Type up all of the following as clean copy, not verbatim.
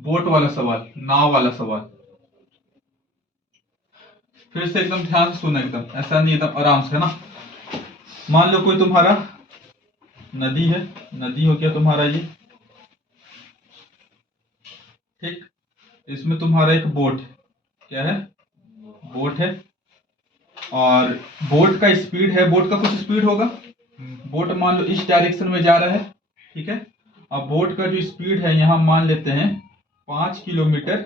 Boat वाला सवाल, नाव वाला सवाल। फिर से एकदम ध्यान से सुना, एकदम ऐसा नहीं, एकदम आराम से, है ना। मान लो कोई तुम्हारा नदी है, नदी हो गया तुम्हारा ये, ठीक। इसमें तुम्हारा एक बोट है, क्या है, बोट है। और बोट का स्पीड है, बोट का कुछ स्पीड होगा। बोट मान लो इस डायरेक्शन में जा रहा है, ठीक है। अब बोट का जो स्पीड है यहाँ मान लेते हैं 5 किलोमीटर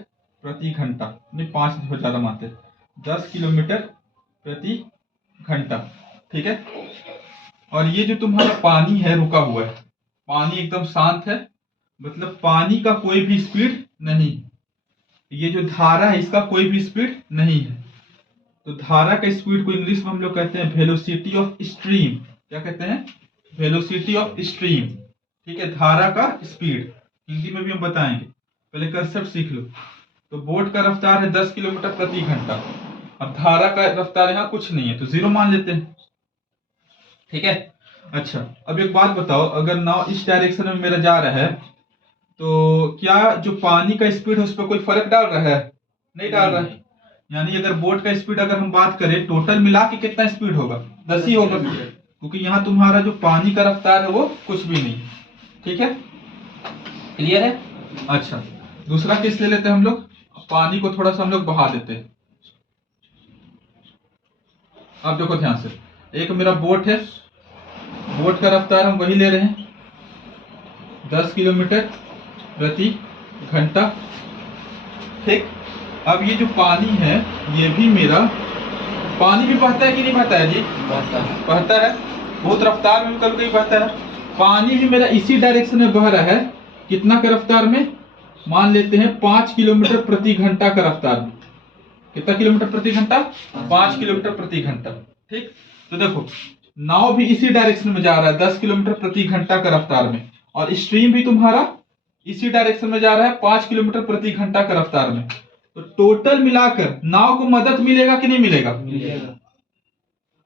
प्रति घंटा, नहीं 5 बहुत ज्यादा मानते, 10 किलोमीटर प्रति घंटा, ठीक है। और ये जो तुम्हारा पानी है रुका हुआ है, पानी एकदम शांत है, मतलब पानी का कोई भी स्पीड नहीं। ये जो धारा है इसका कोई भी स्पीड नहीं है। तो धारा का स्पीड को इंग्लिश में हम लोग कहते हैं वेलोसिटी ऑफ स्ट्रीम। क्या कहते हैं? वेलोसिटी ऑफ स्ट्रीम, ठीक है। धारा का स्पीड हिंदी में भी हम बताएंगे, पहले कंसेप्ट सीख लो। तो बोट का रफ्तार है 10 किलोमीटर प्रति घंटा। अब धारा का रफ्तार यहाँ कुछ नहीं है तो 0 मान लेते हैं, ठीक है। अच्छा, अब एक बात बताओ, अगर नाव इस डायरेक्शन में मेरा जा रहा है तो क्या जो पानी का स्पीड है उस पर कोई फर्क डाल रहा है? नहीं डाल रहा है। यानी अगर बोट का स्पीड अगर हम बात करें टोटल मिला के कितना स्पीड होगा? 10 ही होगा, क्योंकि यहाँ तुम्हारा जो पानी का रफ्तार है वो कुछ भी नहीं, ठीक है। क्लियर है? अच्छा, दूसरा केस ले लेते हैं हम लोग, पानी को थोड़ा सा हम लोग बहा देते हैं। अब देखो ध्यान से, एक मेरा बोट है, बोट का रफ्तार हम वही ले रहे हैं 10 किलोमीटर प्रति घंटा, ठीक। अब ये जो पानी है ये भी मेरा, पानी भी बहता है कि नहीं बहता है जी? बहता है, बहुत रफ्तार में कभी कभी बहता है। पानी भी मेरा इसी डायरेक्शन में बह रहा है, कितना का रफ्तार में? मान लेते हैं 5 किलोमीटर प्रति घंटा का रफ्तार में। कितना किलोमीटर प्रति घंटा? 5 किलोमीटर प्रति घंटा, ठीक। तो देखो नाव भी इसी डायरेक्शन में जा रहा है 10 किलोमीटर प्रति घंटा का रफ्तार में, और स्ट्रीम भी तुम्हारा इसी डायरेक्शन में जा रहा है 5 किलोमीटर प्रति घंटा का रफ्तार में। तो टोटल मिलाकर नाव को मदद मिलेगा कि नहीं मिलेगा? मिलेगा।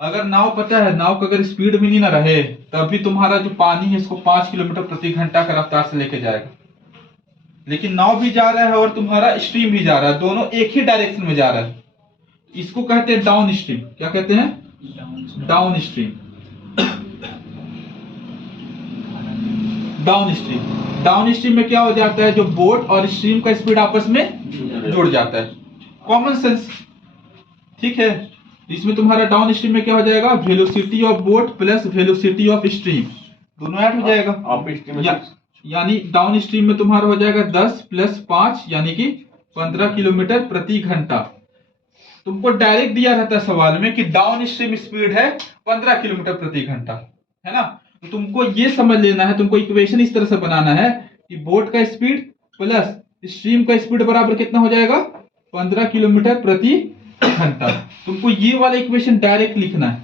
अगर नाव, पता है नाव का अगर स्पीड भी नहीं ना रहे तब भी तुम्हारा जो पानी है इसको 5 किलोमीटर प्रति घंटा का रफ्तार से लेके जाएगा। लेकिन नाव भी जा रहा है और तुम्हारा स्ट्रीम भी जा रहा है, दोनों एक ही डायरेक्शन में जा रहा है। इसको कहते हैं डाउन स्ट्रीम। क्या कहते हैं? Down stream. Down stream, down stream में क्या हो जाता है, जो बोट और स्ट्रीम का स्पीड आपस में जुड़ जाता है। कॉमन सेंस, ठीक है। इसमें तुम्हारा डाउन स्ट्रीम में क्या हो जाएगा, velocity of boat plus velocity of stream, दोनों ऐड हो जाएगा। यानी डाउन स्ट्रीम में तुम्हारा हो जाएगा 10 प्लस 5 यानी कि 15 किलोमीटर प्रति घंटा। तुमको डायरेक्ट दिया रहता है सवाल में कि डाउन स्ट्रीम स्पीड है 15 किलोमीटर प्रति घंटा, है ना। तो तुमको ये समझ लेना है, तुमको इक्वेशन इस तरह से बनाना है कि बोट का स्पीड प्लस स्ट्रीम का स्पीड बराबर कितना हो जाएगा, 15 किलोमीटर प्रति घंटा। तुमको ये वाला इक्वेशन डायरेक्ट लिखना है,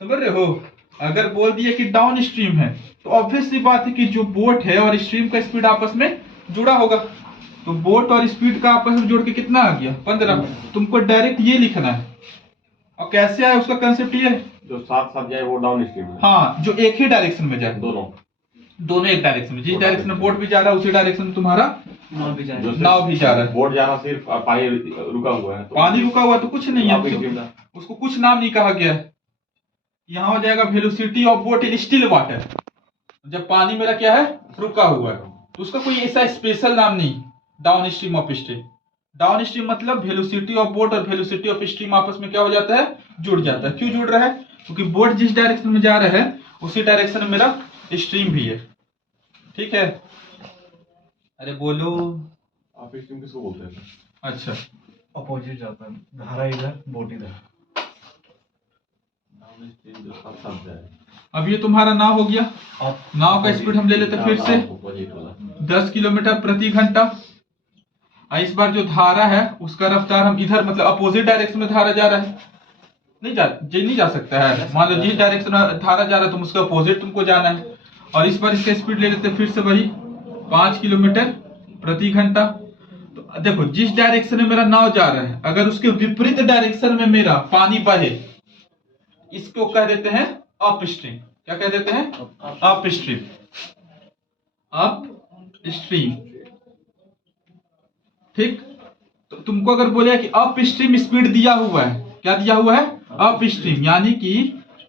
समझ रहे हो। अगर बोल दिए कि डाउन स्ट्रीम है तो ऑब्वियस सी बात है कि जो बोट है और स्ट्रीम का स्पीड आपस में जुड़ा होगा, तो बोट और स्पीड का आपस में जोड़ के कितना आ गया, 15। तुमको डायरेक्ट ये लिखना है। और कैसे आया उसका कंसेप्ट, ये जो साथ साथ जाए वो डाउन स्ट्रीम में। हाँ, जो एक ही डायरेक्शन में जाए, दोनों एक डायरेक्शन में। जिस डायरेक्शन में बोट भी जा रहा है उसी डायरेक्शन में तुम्हारा नाव भी जा रहा है। बोट जा रहा सिर्फ पानी रुका हुआ है, पानी रुका हुआ तो कुछ नहीं है, उसको कुछ नाम नहीं कहा गया है। यहाँ हो जाएगा velocity of boat in still water. जब पानी मेरा क्या है, रुका हुआ है, तो उसका कोई ऐसा स्पेशल नाम नहीं, down stream of stream. Down stream मतलब वेलोसिटी ऑफ बोट और वेलोसिटी ऑफ स्ट्रीम आपस में क्या हो जाता है, जुड़ जाता है। क्यों जुड़ रहा है? क्योंकि बोट जिस डायरेक्शन में जा रहा है उसी डायरेक्शन में मेरा स्ट्रीम भी है, ठीक है। अरे बोलो, आप स्ट्रीम किसको बोलते हैं? अच्छा, अपोजिट जाता है, धारा इधर बोट इधर। जो साथ साथ जाए। अब ये तुम्हारा नाव हो गया। नाव का स्पीड हम ले लेते फिर से 10 किलोमीटर प्रति घंटा। इस बार जो धारा है उसका रफ्तार हम इधर, मतलब अपोजिट डायरेक्शन में धारा जा रहा है, नहीं जा सकता है। मान लो जिस डायरेक्शन में धारा जा रहा है तुम उसका अपोजिट तुमको जाना है। और इस बार इसका स्पीड ले लेते फिर से वही 5 किलोमीटर प्रति घंटा। तो देखो जिस डायरेक्शन में मेरा नाव जा रहा है अगर उसके विपरीत डायरेक्शन में मेरा पानी बहे, इसको कह देते हैं अप स्ट्रीम। क्या कह देते हैं? अप स्ट्रीम, अप स्ट्रीम, ठीक। तो तुमको अगर बोले कि अप स्ट्रीम स्पीड दिया हुआ है, क्या दिया हुआ है? अप स्ट्रीम, यानी कि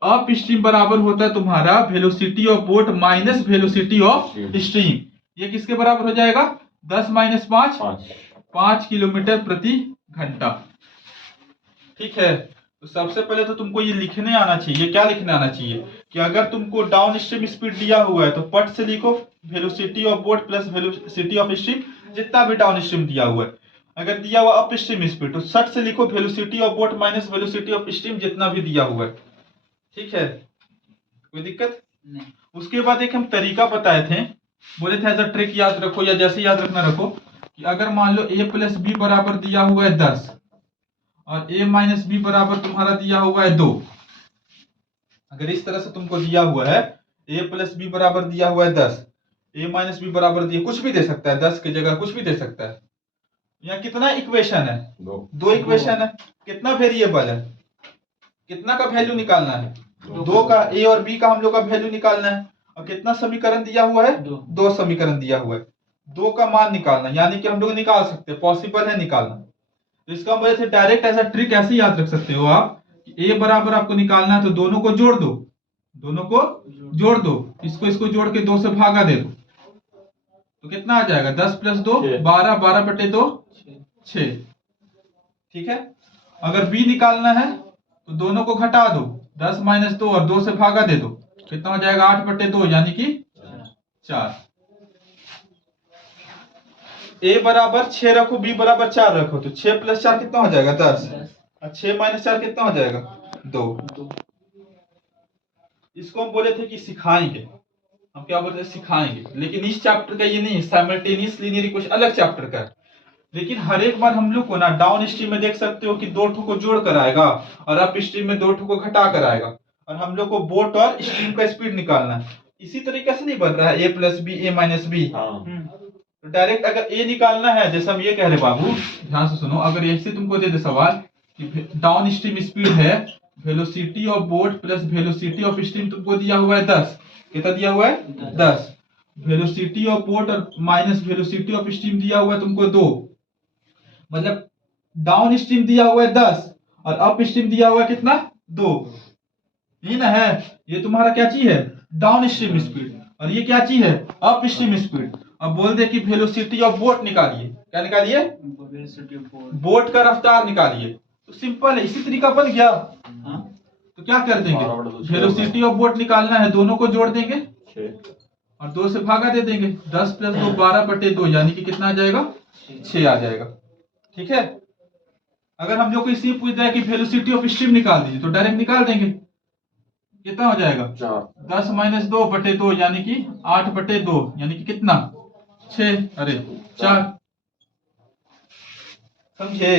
अप स्ट्रीम बराबर होता है तुम्हारा velocity of boat minus velocity of stream. ये किसके बराबर हो जाएगा? 10 माइनस 5, 5 किलोमीटर प्रति घंटा। ठीक है। तो सबसे पहले तो तुमको ये लिखने आना चाहिए। क्या लिखने आना चाहिए? कि अगर तुमको डाउन स्ट्रीम स्पीड दिया हुआ है तो पट से लिखो velocity of boat plus velocity of stream, जितना भी डाउन स्ट्रीम दिया हुआ है। अगर दिया हुआ अप स्ट्रीम स्पीड तो सट से लिखो velocity of boat minus velocity of stream, जितना भी दिया हुआ है। ठीक है, कोई दिक्कत नहीं। उसके बाद एक हम तरीका बताए थे, बोले थे एज अ ट्रिक याद रखो, या जैसे याद रखना रखो कि अगर मान लो a प्लस बी बराबर दिया हुआ है 10 और a माइनस बी बराबर तुम्हारा दिया हुआ है 2। अगर इस तरह से तुमको दिया हुआ है a प्लस बी बराबर दिया हुआ है 10, a माइनस बी बराबर दिया, कुछ भी दे सकता है, 10 की जगह कुछ भी दे सकता है। यहाँ कितना इक्वेशन है? दो इक्वेशन है। कितना वेरिएबल है? कितना का वैल्यू निकालना है? 2 का, a और b का हम लोग का वैल्यू निकालना है। और कितना समीकरण दिया हुआ है? 2 समीकरण दिया हुआ है। 2 का मान निकालना, यानी कि हम लोग निकाल सकते हैं, पॉसिबल है निकालना। तो इसका वजह से डायरेक्ट ऐसा ट्रिक ऐसे याद रख सकते हो आप कि a बराबर आपको निकालना है तो दोनों को जोड़ दो, दोनों को जोड़ दो, इसको जोड़ के 2 से भागा दे दो, तो कितना आ जाएगा? 10 प्लस 2 12, 12 बटे 2 6। ठीक है। अगर b निकालना है तो दोनों को घटा दो, 10 माइनस 2 और 2 से भागा दे दो, कितना हो जाएगा? 8 बटे 2 यानी कि 4। a बराबर 6 रखो, b बराबर 4 रखो, तो 6 प्लस 4 कितना हो जाएगा? 10। और 6 माइनस 4 कितना हो जाएगा? 2। इसको हम बोले थे कि सिखाएंगे, हम क्या बोलते हैं? सिखाएंगे। लेकिन इस चैप्टर का ये नहीं, साइमल्टेनियस लीनियर इक्वेशन अलग चैप्टर का है। लेकिन हर एक बार हम लोग को ना डाउन स्ट्रीम में देख सकते हो कि 2 ठो को जोड़ कर आएगा और अप स्ट्रीम में 2 ठो को घटा कर आएगा, और हम लोग को बोट और स्ट्रीम का स्पीड निकालना है। इसी तरीके से नहीं बन रहा है a plus B, a minus B. तो डायरेक्ट अगर a निकालना है, जैसे हम ये कह रहे बाबू, ध्यान से सुनो, अगर ऐसे तुमको दे दे सवाल कि डाउन स्ट्रीम स्पीड है velocity of boat plus velocity of stream, तुमको दिया हुआ है 10। कितना दिया हुआ है? 10। वेलोसिटी ऑफ बोट और माइनस वेलोसिटी ऑफ स्ट्रीम दिया हुआ है तुमको 2। मतलब डाउन स्ट्रीम दिया हुआ है 10 और अप स्ट्रीम दिया हुआ है कितना? 2। ये ना है, ये तुम्हारा क्या चीज है? Down stream speed. और ये क्या चीज है? Up stream speed. अब बोल दे कि वेलोसिटी ऑफ बोट निकालिए। क्या निकालिए? बोट का रफ्तार निकालिए। तो सिंपल है, इसी तरीका बन गया। तो क्या कर देंगे? वेलोसिटी ऑफ बोट निकालना है, दोनों को जोड़ देंगे और 2 से भागा दे देंगे। 10 प्लस 2 12 बटे 2 यानी कि कितना आ जाएगा? 6 आ जाएगा। ठीक है। अगर हम लोग को इसी पूछ जाए कि वेलोसिटी ऑफ स्ट्रीम निकाल दीजिए, तो डायरेक्ट निकाल देंगे। कितना हो जाएगा? 10 माइनस 2 बटे 2 यानी कि 8 बटे 2 यानी कि कितना? 6, अरे 4। समझे?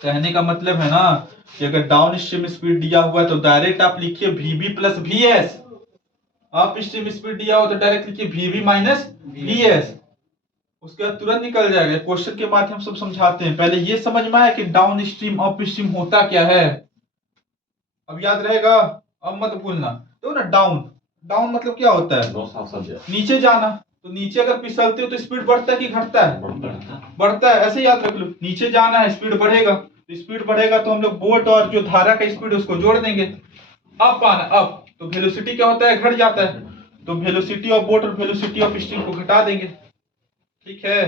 कहने का मतलब है ना कि अगर डाउन स्ट्रीम स्पीड दिया हुआ है तो डायरेक्ट आप लिखिए VB plus VS। Up stream speed दिया हो तो डायरेक्ट लिखिए VB माइनस VS। उसके बाद तुरंत निकल जाएगा। क्वेश्चन के माध्यम से समझाते हैं। पहले ये समझ में आया कि डाउन स्ट्रीम अप स्ट्रीम होता क्या है। अब याद रहेगा, अब मत भूलना। तो ना डाउन मतलब क्या होता है? नीचे जाना। तो नीचे अगर फिसलते हो तो स्पीड बढ़ता है कि घटता है? बढ़ता है। ऐसे याद रख लो, नीचे जाना है, स्पीड बढ़ेगा। तो स्पीड बढ़ेगा तो हम लोग बोट और जो धारा का स्पीड उसको जोड़ देंगे। अप आना, अप तो वेलोसिटी क्या होता है? घट जाता है। तो वेलोसिटी ऑफ बोट और वेलोसिटी ऑफ स्ट्रीम को घटा देंगे। ठीक है।